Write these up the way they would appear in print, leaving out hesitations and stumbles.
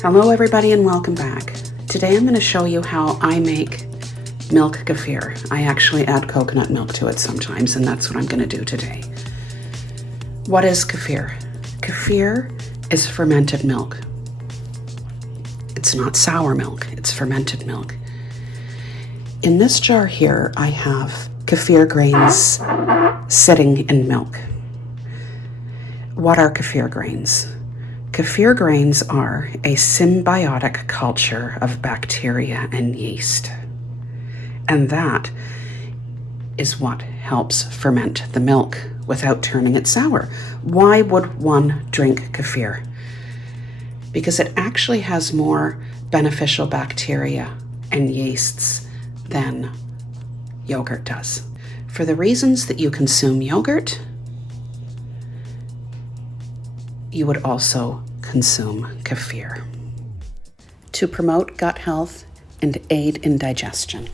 Hello everybody and welcome back. Today I'm going to show you how I make milk kefir. I actually add coconut milk to it sometimes, and that's what I'm going to do today. What is kefir? Kefir is fermented milk. It's not sour milk, it's fermented milk. In this jar here I have kefir grains sitting in milk. What are kefir grains? Kefir grains are a symbiotic culture of bacteria and yeast. And that is what helps ferment the milk without turning it sour. Why would one drink kefir? Because it actually has more beneficial bacteria and yeasts than yogurt does. For the reasons that you consume yogurt, you would also consume kefir to promote gut health and aid in digestion.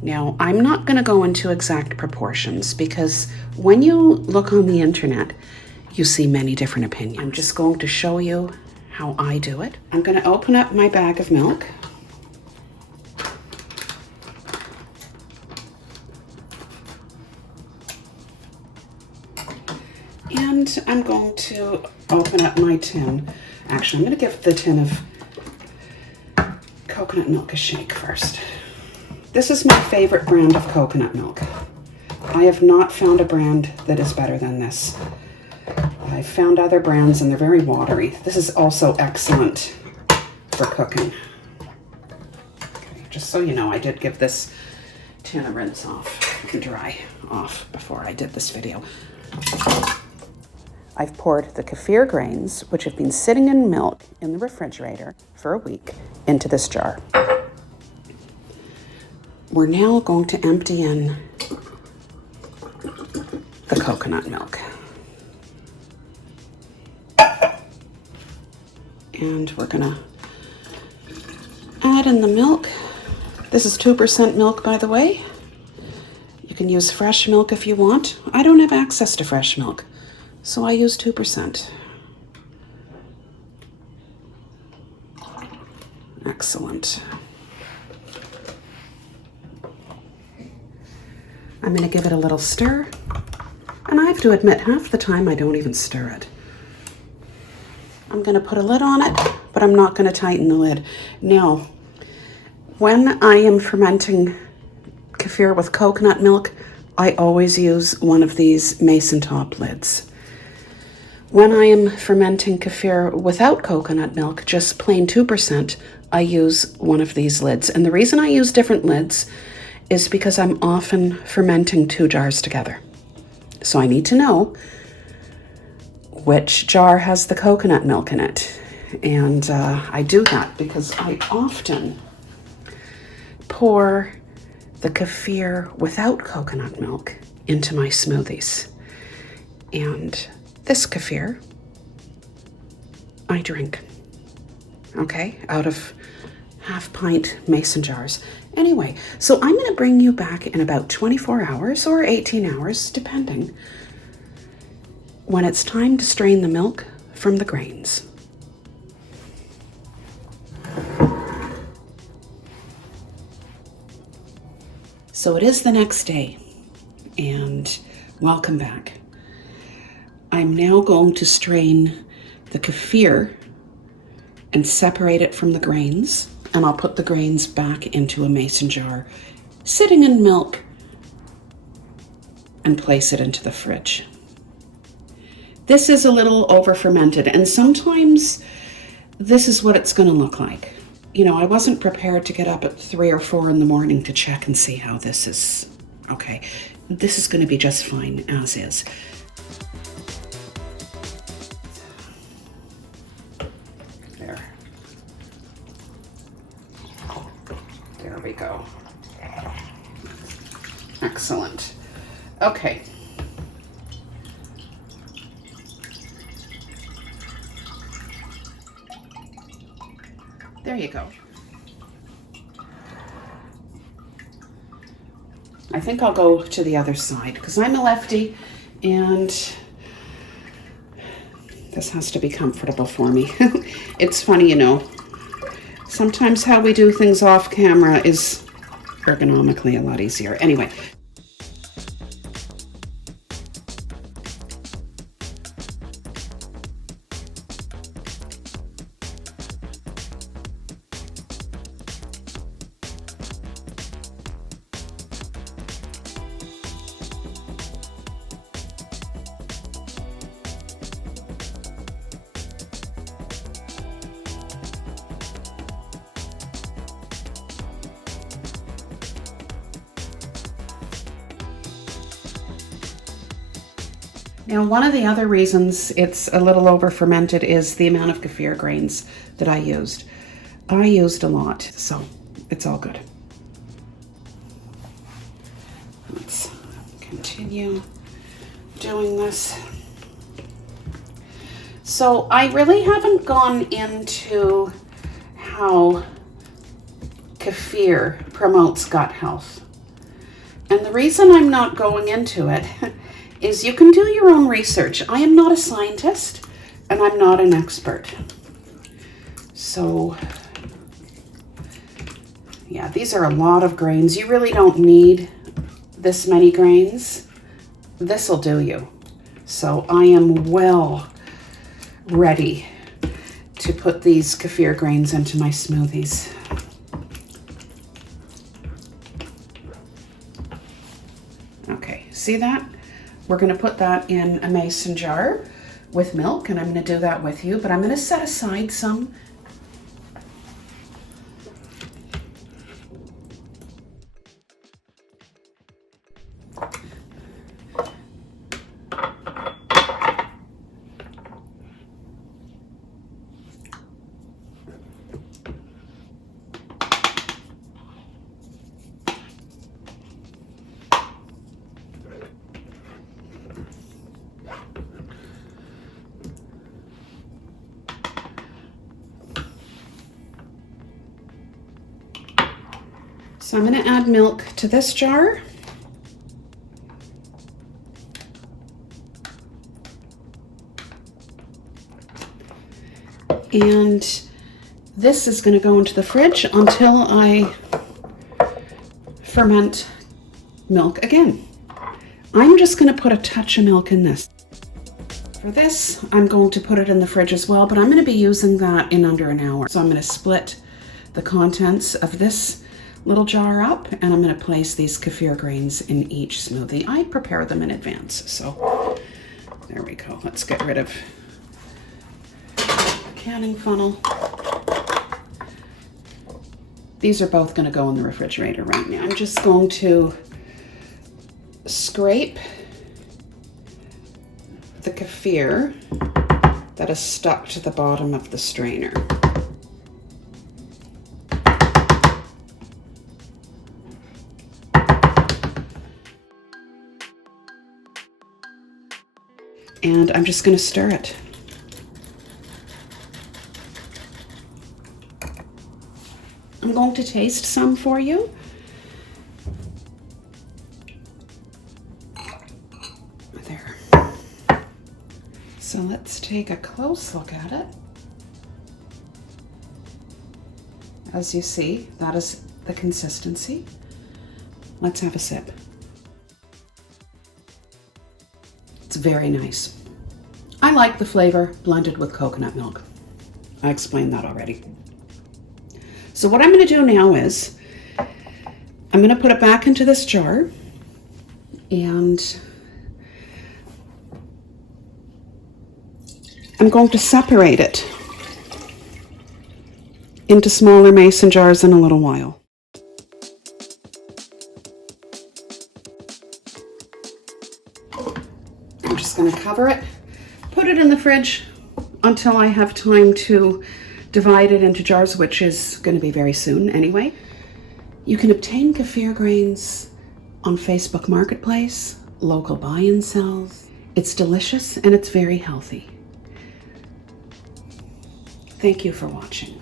Now, I'm not going to go into exact proportions because when you look on the internet, you see many different opinions. I'm just going to show you how I do it. I'm going to open up my bag of milk. And I'm going to open up my tin. Actually, I'm going to give the tin of coconut milk a shake first. This is my favorite brand of coconut milk. I have not found a brand that is better than this. I've found other brands and they're very watery. This is also excellent for cooking. Okay, just so you know, I did give this tin a rinse off and dry off before I did this video. I've poured the kefir grains, which have been sitting in milk in the refrigerator for a week, into this jar. We're now going to empty in the coconut milk. And we're gonna add in the milk. This is 2% milk, by the way. You can use fresh milk if you want. I don't have access to fresh milk, so I use 2%. Excellent. I'm going to give it a little stir. And I have to admit, half the time I don't even stir it. I'm going to put a lid on it, but I'm not going to tighten the lid. Now, when I am fermenting kefir with coconut milk, I always use one of these mason top lids. When I am fermenting kefir without coconut milk, just plain 2%, I use one of these lids. And the reason I use different lids is because I'm often fermenting 2 jars together. So I need to know which jar has the coconut milk in it. And I do that because I often pour the kefir without coconut milk into my smoothies. And this kefir I drink, okay, out of half-pint mason jars. Anyway, so I'm going to bring you back in about 24 hours or 18 hours, depending, when it's time to strain the milk from the grains. So it is the next day, and welcome back. I'm now going to strain the kefir and separate it from the grains, and I'll put the grains back into a mason jar, sitting in milk, and place it into the fridge. This is a little over fermented, and sometimes this is what it's going to look like. You know, I wasn't prepared to get up at 3 or 4 in the morning to check and see how this is. Okay, this is going to be just fine as is. There we go. Excellent. Okay. There you go. I think I'll go to the other side because I'm a lefty and This has to be comfortable for me. It's funny, you know, sometimes how we do things off camera is ergonomically a lot easier. Anyway. Now, one of the other reasons it's a little over fermented is the amount of kefir grains that I used. I used a lot, so it's all good. Let's continue doing this. So I really haven't gone into how kefir promotes gut health. And the reason I'm not going into it is you can do your own research. I am not a scientist and I'm not an expert. So yeah, these are a lot of grains. You really don't need this many grains. This'll do you. So I am well ready to put these kefir grains into my smoothies. Okay, see that? We're going to put that in a mason jar with milk, and I'm going to do that with you, but I'm going to set aside some. So I'm going to add milk to this jar. And this is going to go into the fridge until I ferment milk again. I'm just going to put a touch of milk in this. For this, I'm going to put it in the fridge as well, but I'm going to be using that in under an hour. So I'm going to split the contents of this little jar up, and I'm going to place these kefir grains in each smoothie. I prepare them in advance, so there we go. Let's get rid of the canning funnel. These are both going to go in the refrigerator right now. I'm just going to scrape the kefir that is stuck to the bottom of the strainer. And I'm just going to stir it. I'm going to taste some for you. There. So let's take a close look at it. As you see, that is the consistency. Let's have a sip. It's very nice. I like the flavor blended with coconut milk. I explained that already. So what I'm going to do now is I'm going to put it back into this jar, and I'm going to separate it into smaller mason jars in a little while. I'm just going to cover it, put it in the fridge until I have time to divide it into jars, which is going to be very soon anyway. You can obtain kefir grains on Facebook Marketplace, local buy-in sells. It's delicious and it's very healthy. Thank you for watching.